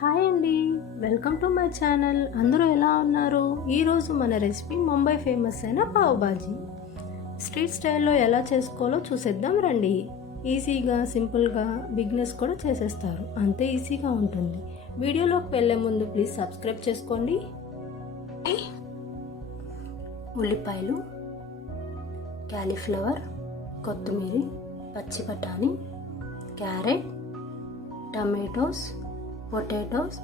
Hi అండి, welcome to my channel. అందరూ ఎలా ఉన్నారు? ఈరోజు మన రెసిపీ ముంబై ఫేమస్ అయిన పావ్ బాజీ. స్ట్రీట్ స్టైల్లో ఎలా చేసుకోవాలో చూసేద్దాం రండి. ఈజీగా, సింపుల్గా బిగినర్స్ కూడా చేసేస్తారు, అంతే ఈజీగా ఉంటుంది. వీడియోలోకి వెళ్ళే ముందు ప్లీజ్ సబ్స్క్రైబ్ చేసుకోండి. ఉల్లిపాయలు, క్యాలీఫ్లవర్, కొత్తిమీర, పచ్చి బఠానీ, carrot, tomatoes, potatoes,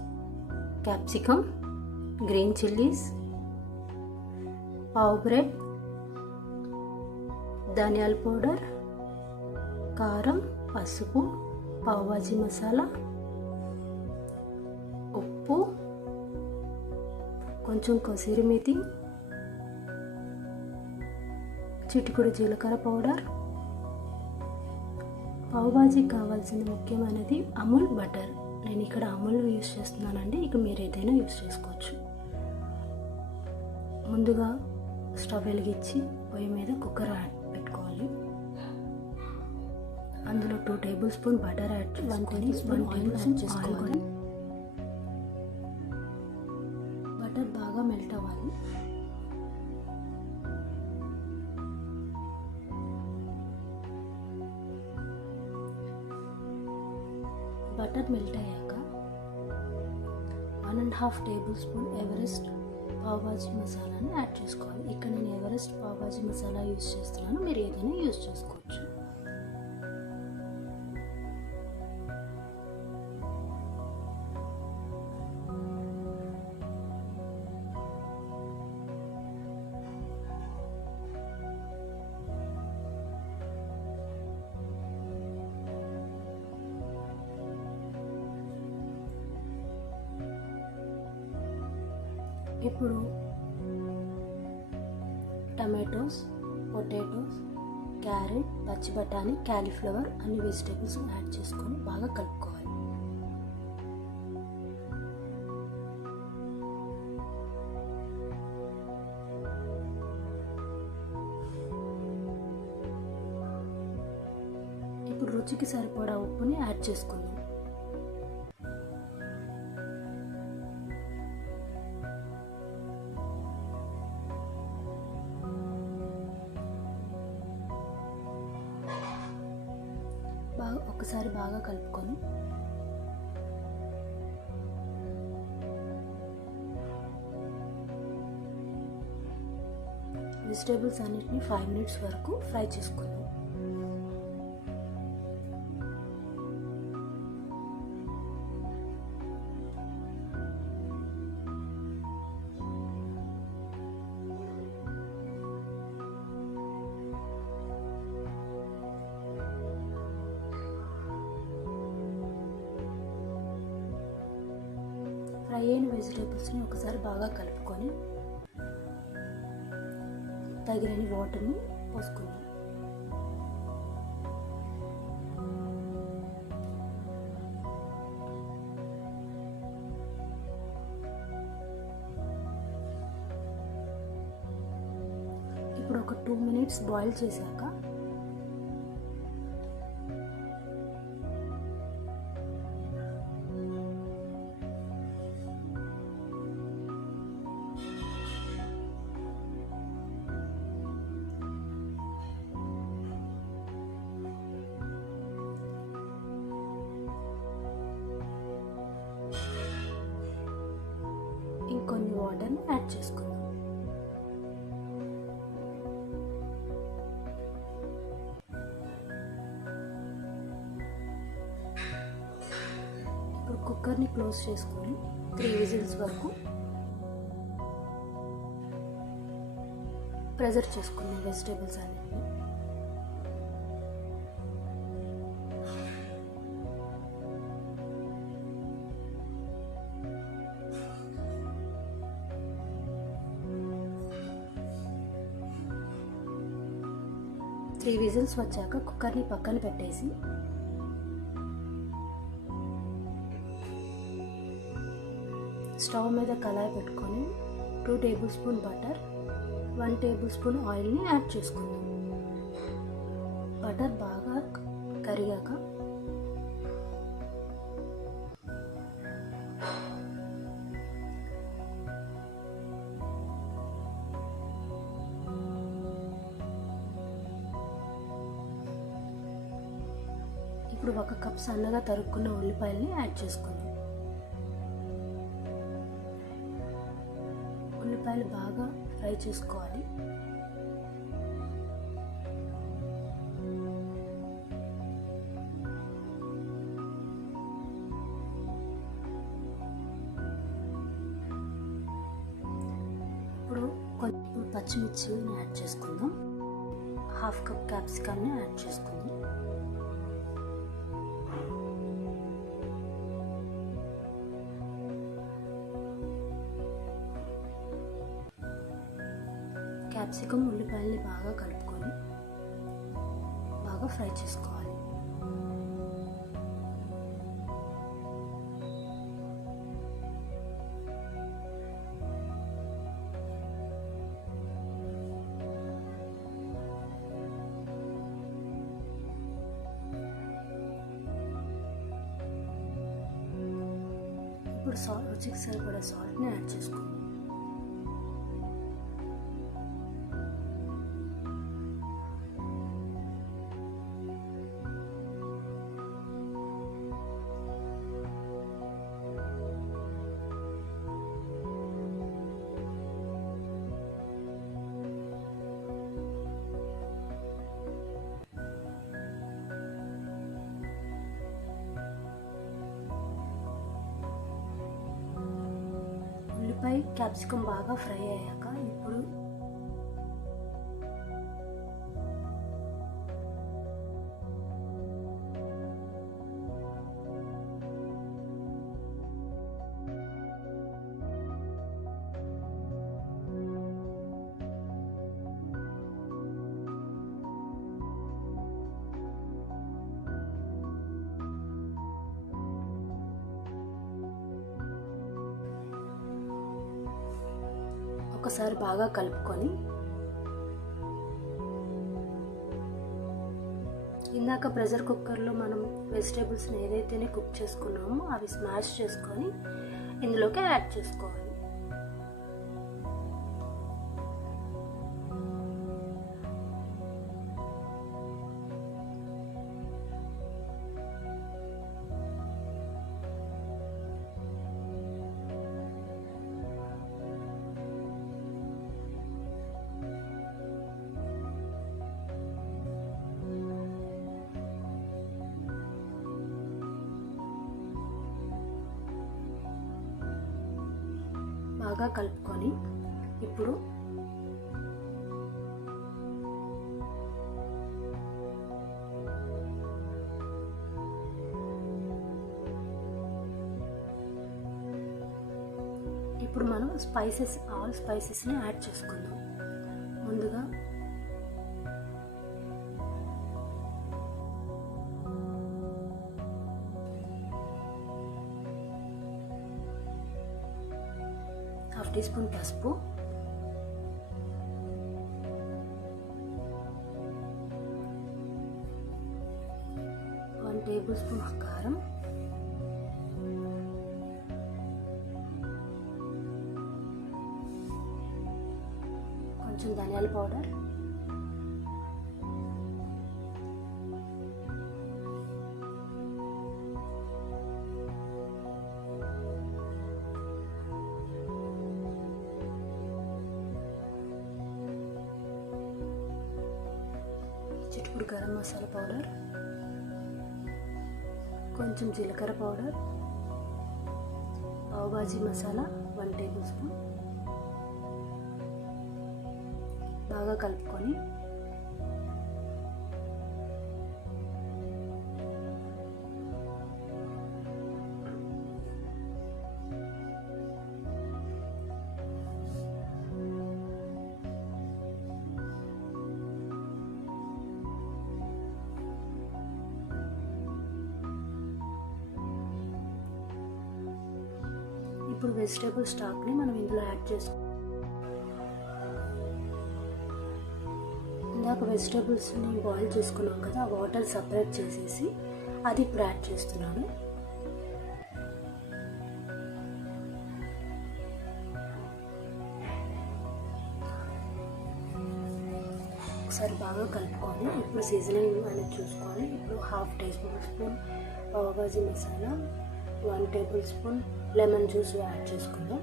capsicum, green chillies, pav bread, ధనియాల పౌడర్, కారం, పసుపు, పావ్ భాజీ మసాలా, ఉప్పు, కొంచెం కసూరి మేతి, చిటికెడు జీలకర్ర పౌడర్. పావ్ భాజీకి కావాల్సిన ముఖ్యమైనది అమూల్ బటర్. నేను ఇక్కడ అమూల్ యూస్ చేస్తున్నానండి, ఇక మీరు ఏదైనా యూస్ చేసుకోవచ్చు. ముందుగా స్టవ్ వెలిగించి పొయ్యి మీద కుక్కర్ పెట్టుకోవాలి. అందులో 2 టేబుల్ స్పూన్ బటర్ యాడ్ చేసుకొని 1 టేబుల్ స్పూన్ చేసుకోవాలి. బటర్ బాగా మెల్ట్ అవ్వాలి. బటర్ మెల్ట్ అయ్యాక 1.5 table spoon Everest pav bhaji మసాలాని యాడ్ చేసుకోవాలి. ఇక్కడ నేను ఎవరెస్ట్ పావ్ భాజీ మసాలా యూజ్ చేస్తున్నాను, మీరు ఏదైనా యూజ్ చేసుకోవచ్చు. ఇప్పుడు టమాటోస్, పొటాటోస్, క్యారెట్, పచ్చి బఠానీ, క్యాలీఫ్లవర్ అన్ని వెజిటేబుల్స్ యాడ్ చేసుకొని బాగా కలుపుకోవాలి. ఇప్పుడు రుచికి సరిపడా ఉప్పుని యాడ్ చేసుకుందాం. ఒకసారి బాగా కలుపుకొని వెజిటేబుల్స్ అన్నిటిని 5 మినిట్స్ వరకు ఫ్రై చేసుకుందాం. ఫ్రై అయిన వెజిటేబుల్స్ని ఒకసారి బాగా కలుపుకొని తగినన్ని వాటర్ని పోసుకుందాం. ఇప్పుడు ఒక 2 మినిట్స్ బాయిల్ చేశాక ఇంకొన్ని వాటర్ని యాడ్ చేసుకుందాం. ఇప్పుడు కుక్కర్ని క్లోజ్ చేసుకొని 3 విజిల్స్ వరకు ప్రెజర్ చేసుకుందాం వెజిటేబుల్స్ అన్నిటిని. త్రీ విజిల్స్ వచ్చాక కుక్కర్ని పక్కన పెట్టేసి స్టవ్ మీద కళాయి పెట్టుకొని 2 table spoon butter, 1 table spoon ఆయిల్ని యాడ్ చేసుకుందాం. బటర్ బాగా కరిగాక 1 కప్ సన్నగా తరుక్కున్న ఉల్లిపాయల్ని యాడ్ చేసుకుందాం. ఉల్లిపాయలు బాగా ఫ్రై చేసుకోవాలి. ఇప్పుడు కొంచెం పచ్చిమిర్చిని యాడ్ చేసుకుందాం. 1/2 కప్ క్యాప్సికమ్ని యాడ్ చేసుకుందాం. క్యాప్సికమ్ ఉల్లిపాయల్ని బాగా కలుపుకొని బాగా ఫ్రై చేసుకోవాలి. ఇప్పుడు రుచికి సరిపడా సాల్ట్ని యాడ్ చేసుకోండి. ఉల్లిపాయ క్యాప్సికమ్ బాగా ఫ్రై అయ్యాక ఇప్పుడు ఒకసారి బాగా కలుపుకొని ఇందాక ప్రెషర్ కుక్కర్లో మనం వెజిటేబుల్స్ని ఏదైతేనే కుక్ చేసుకున్నామో అవి స్మాష్ చేసుకొని ఇందులోకి యాడ్ చేసుకోవాలి. బాగా కలుపుకొని ఇప్పుడు మనం ఆల్ స్పైసెస్ని యాడ్ చేసుకుందాం. ముందుగా ½ టీ స్పూన్ పసుపు, 1 టేబుల్ స్పూన్ కారం, కొంచెం ధనియాల పౌడర్, చిటికెడు గరం మసాలా పౌడర్, కొంచెం జీలకర్ర powder, pav bhaji masala 1 table spoon. బాగా కలుపుకొని ఇప్పుడు వెజిటేబుల్ స్టాక్ని మనం ఇందులో యాడ్ చేసుకోవాలి. ఇందాక వెజిటేబుల్స్ని బాయిల్ చేసుకున్నాం కదా, ఆ వాటర్ సపరేట్ చేసేసి అది ఇప్పుడు యాడ్ చేస్తున్నాను. ఒకసారి బాగా కలుపుకొని ఇప్పుడు సీజనింగ్ అనేది చూసుకొని ఇప్పుడు 1/2 table spoon pav bhaji masala, 1 table spoon lemon juice add చేసుకుందాం.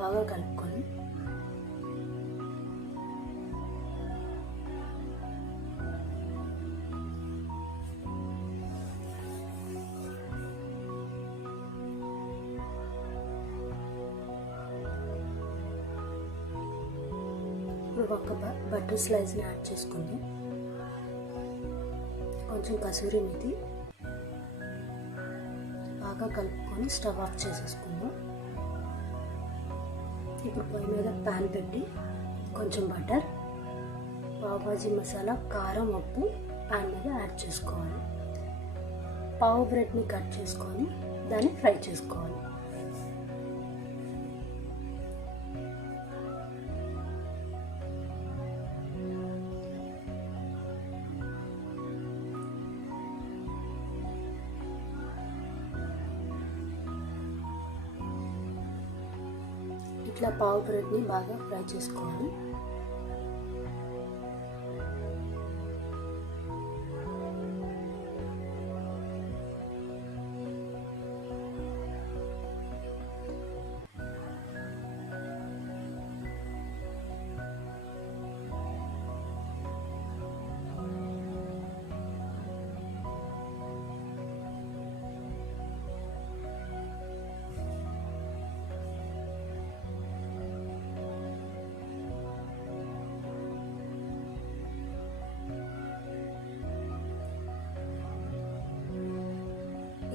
బాగా కలుపుకొని ఇప్పుడు ఒక బటర్ స్లైస్ని యాడ్ చేసుకుందాం. కొంచెం కసూరి మేతి బాగా కలుపుకొని స్టవ్ ఆఫ్ చేసేసుకుందాం. ఇప్పుడు పొయ్యి మీద ప్యాన్ పెట్టి కొంచెం బటర్, పావుబాజీ మసాలా, కారం, ఉప్పు ప్యాన్ మీద యాడ్ చేసుకోవాలి. పావు బ్రెడ్ని కట్ చేసుకొని దాన్ని ఫ్రై చేసుకోవాలి. ఇట్లా పావు బ్రెడ్ని బాగా ఫ్రై చేసుకోవాలి.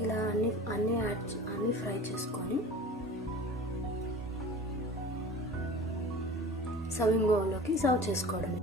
ఇలా అన్నీ ఫ్రై చేసుకొని సర్వింగ్ బౌల్లోకి సర్వ్ చేసుకోవడమే.